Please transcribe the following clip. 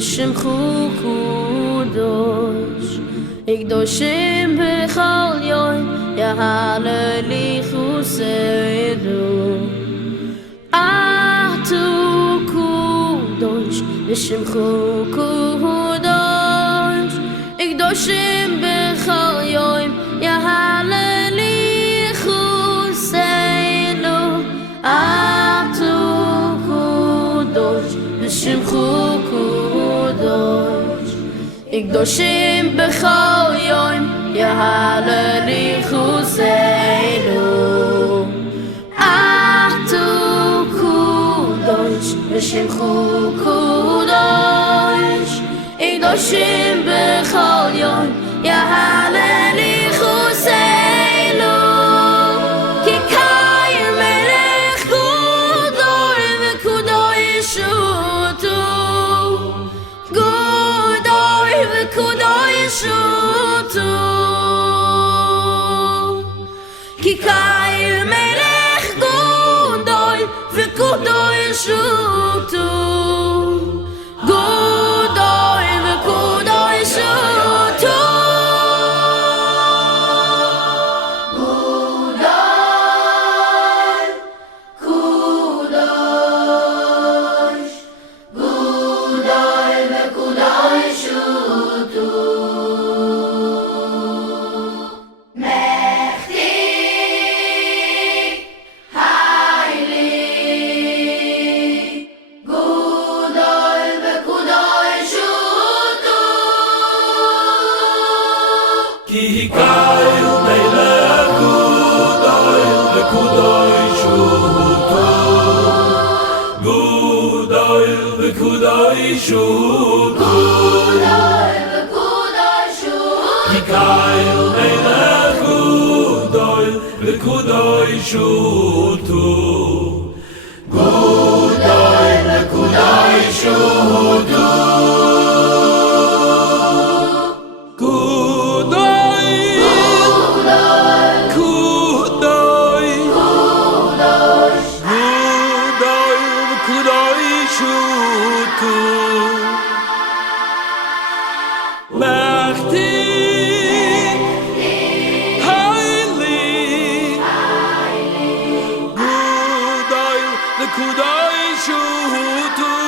ושמחו קודש יקדושים בכל יום יהללו סיידו אתו קודש ושמחו קודש יקדושים בכל יום יהללו סיידו אתו קודש ושמחו יקדושים בכל יום יהללו סיידו אתו קודש ושמחו קודש יקדושים בכל יום יהללו סיידו כי קיים מלך גדול וקדוש כי קיים מלך גדול וקדוש אותו גדול וקדוש אותו כי קיים מלך גדול וקדוש אותו גדול וקדוש אותו כי קיים מלך גדול וקדוש אותו גדול וקדוש אותו mächtig, heilig, Gudai, the Kudai Shutu.